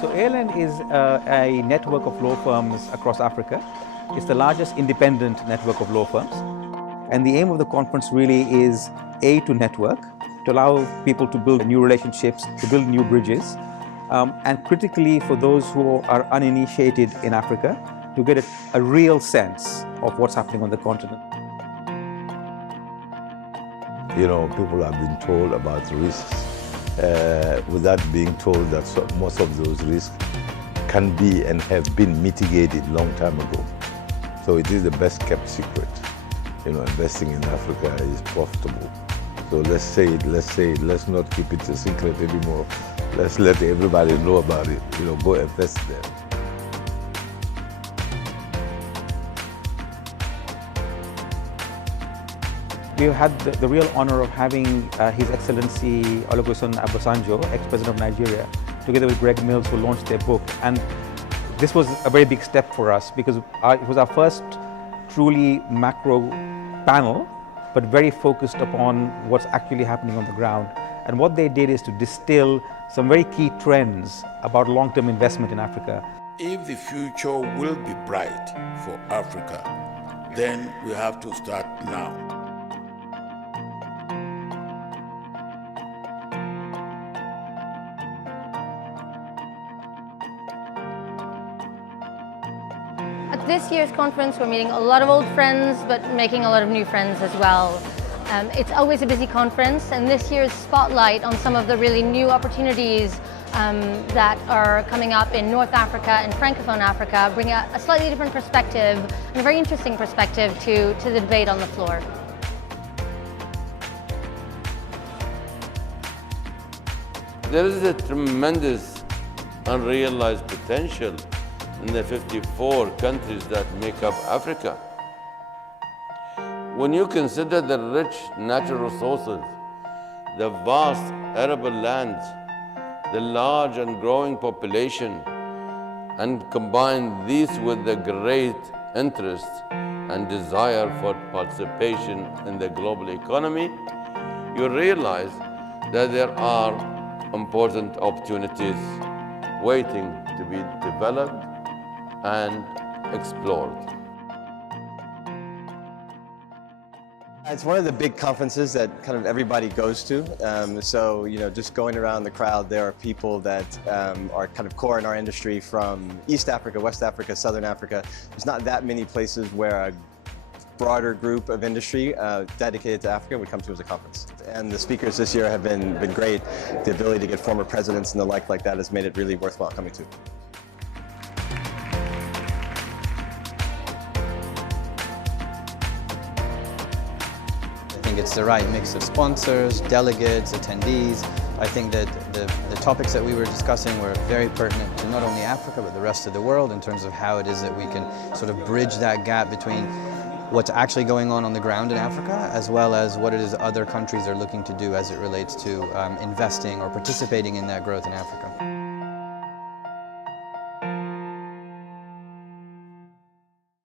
So ALN is a network of law firms across Africa. It's the largest independent network of law firms. And the aim of the conference really is to network, to allow people to build new relationships, to build new bridges, and critically for those who are uninitiated in Africa, to get a real sense of what's happening on the continent. You know, people have been told about risks without being told that most of those risks can be and have been mitigated long time ago. So it is the best kept secret. You know, investing in Africa is profitable. So let's say it, let's not keep it a secret anymore. Let's let everybody know about it. You know, go invest there. We've had the real honor of having His Excellency Olusegun Obasanjo, ex-president of Nigeria, together with Greg Mills, who launched their book. And this was a very big step for us because it was our first truly macro panel, but very focused upon what's actually happening on the ground. And what they did is to distill some very key trends about long-term investment in Africa. If the future will be bright for Africa, then we have to start now. At this year's conference, we're meeting a lot of old friends, but making a lot of new friends as well. It's always a busy conference, and this year's spotlight on some of the really new opportunities that are coming up in North Africa and Francophone Africa bring a slightly different perspective and a very interesting perspective to the debate on the floor. There is a tremendous unrealized potential in the 54 countries that make up Africa. When you consider the rich natural resources, the vast arable lands, the large and growing population, and combine these with the great interest and desire for participation in the global economy, you realize that there are important opportunities waiting to be developed and explored. It's one of the big conferences that kind of everybody goes to. So, you know, just going around the crowd, there are people that are kind of core in our industry from East Africa, West Africa, Southern Africa. There's not that many places where a broader group of industry dedicated to Africa would come to as a conference. And the speakers this year have been great. The ability to get former presidents and the like that has made it really worthwhile coming to. I think it's the right mix of sponsors, delegates, attendees. I think that the topics that we were discussing were very pertinent to not only Africa but the rest of the world in terms of how it is that we can sort of bridge that gap between what's actually going on the ground in Africa as well as what it is other countries are looking to do as it relates to investing or participating in that growth in Africa.